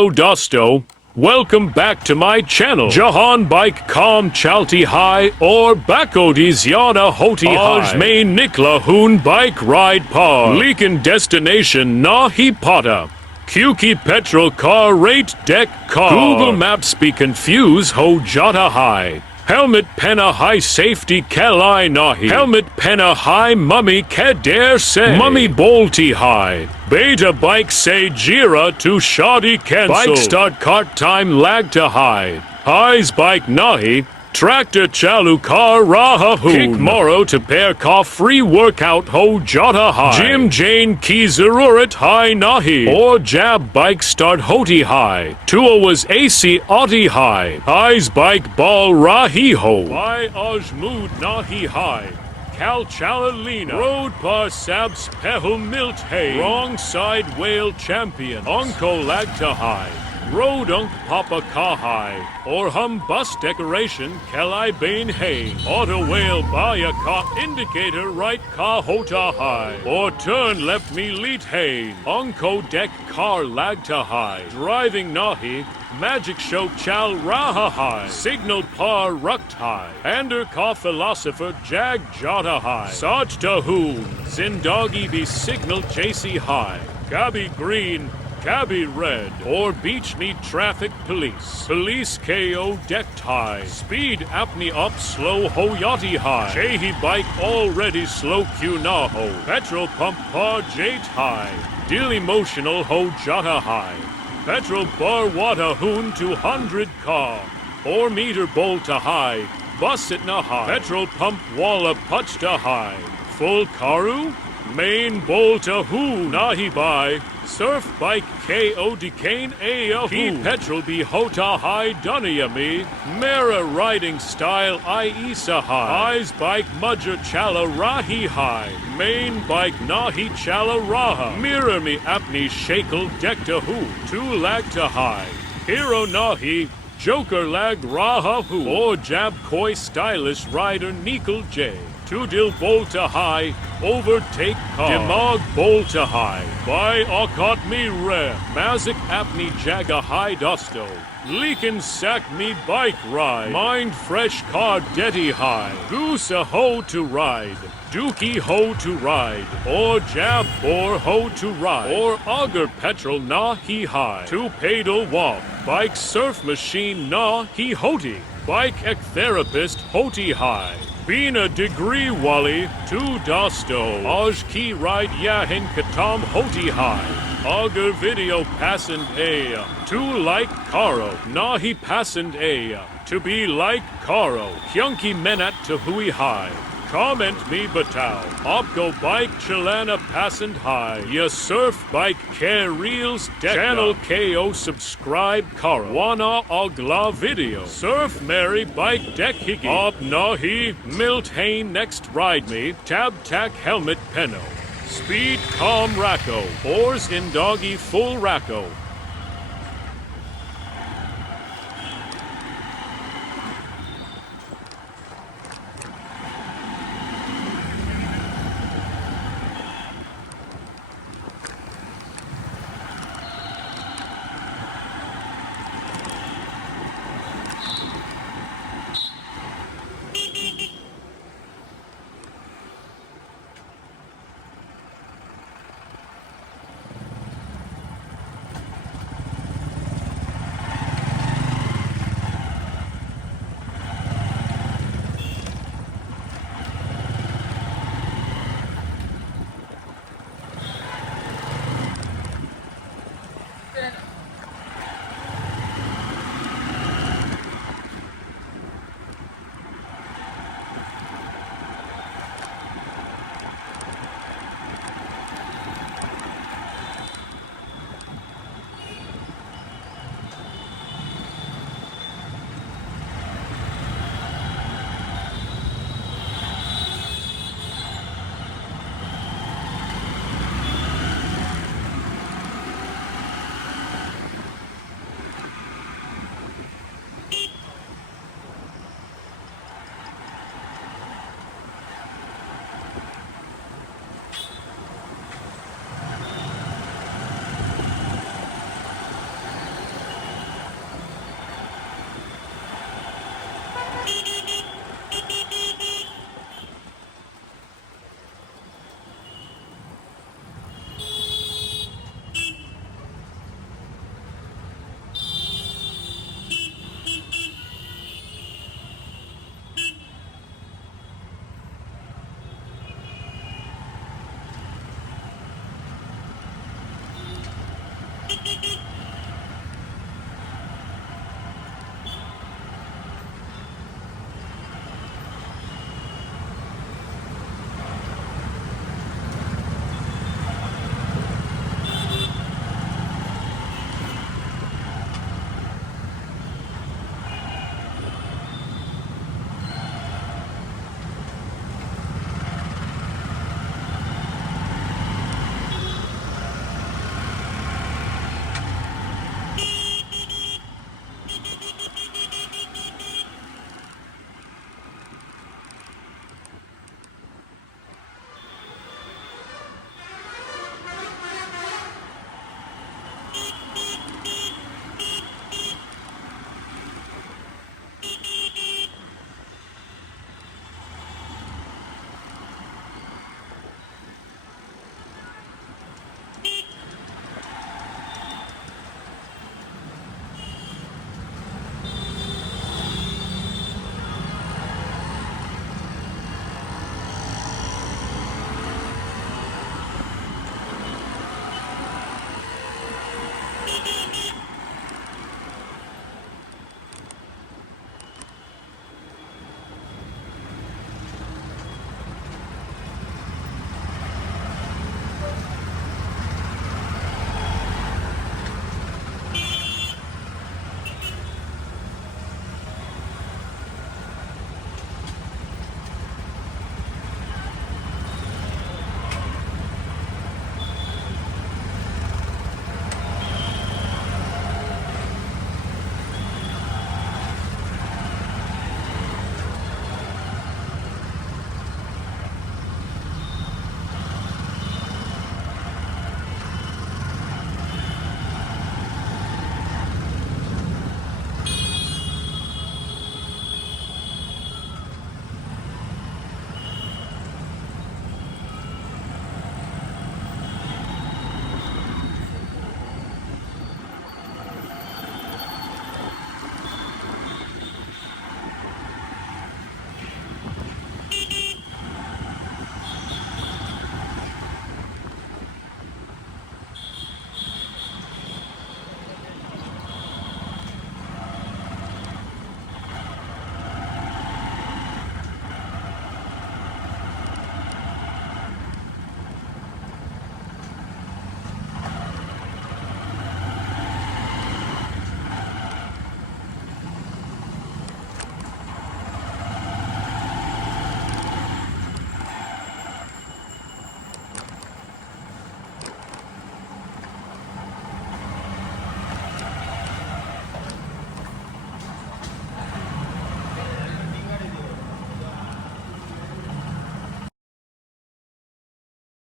Hello dosto, welcome back to my channel. Jahan bike kam chalti hai or bakodi zyada hoti hai. Aaj main nikla hoon bike ride par. Lekin destination nahi pata. Kyunki petrol car rate deck car. Google Maps be confused ho jata hai. Helmet pena high safety kalai nahi. Helmet pena high mummy kader say. Mummy bolti high. Beta bike say jira to shadi cancel. Bike start cart time lag to high. Highs bike nahi. Tractor chalu car raha hoon. Kick moro to pair ka free workout ho jata high. Gym jane ki zarurat high nahi. Or jab bike start hoti high. Tua was AC oti high. Highs bike ball rahi ho. By ajmood nahi high. Cal Chalalina. Road par sabs pehul Milte. Wrong side whale champion. Unko lagta high. Road unk papa ka high. Or hum bus decoration kalai bain hain. Auto whale baya ka indicator right ka hota high. Or turn left me lead hain. Unko deck car lagta high. Driving nahi. Magic show chal raha high. Signal par rucked high. Ander ka philosopher jag jata high. Sajta hoon. Zindagi be signal JC high. Gabi green. Cabby red or beach need traffic police. Police KO decked high. Speed apnea up slow hoyati high. Chehi bike already slow Q naho. Petrol pump par jate high. Deal emotional ho jata high. Petrol bar water hoon 200 car. 4 meter bolta high. Bus it na high. Petrol pump walla puchta high. Full karu? Main bolta hoo nahi by. Surf bike KO decane A P petrol be hota high dunya me. Mera riding style I isa high. Eyes bike mudger chala rahi high. Main bike nahi chala raha. Mirror me apni shakel dekta hoo. 2 lagta high. Hero nahi. Joker lag raha hoo. Or jab koi stylish rider Nikal J. 2 dil bolta high, overtake car. Dimag bolta high. By Aukaat me Reh. Mazik apni jaga high dosto. Leakin sack me bike ride. Mind fresh car detty high. Goose a ho to ride. Dookie ho to ride. Or jab or ho to ride. Or Agar petrol na he high. 2 pedal walk. Bike surf machine na he hoti. Bike ek therapist hoti high. Bina degree wale, 2 dosto. Aj ki ride yahin katam hoti high. Agar video pasand a. 2 like karo, nahi pasand a. To be like karo, hyunki menat to hui high. Comment me batao. Aapko bike chalana pasand high. Ya surf bike care reels deck. Channel KO subscribe karo. Wana agla video. Surf meri bike deck higi. Op nahi. Milte hain next ride me. Tab tack helmet penno. Speed calm racco. Oars in doggy full racco.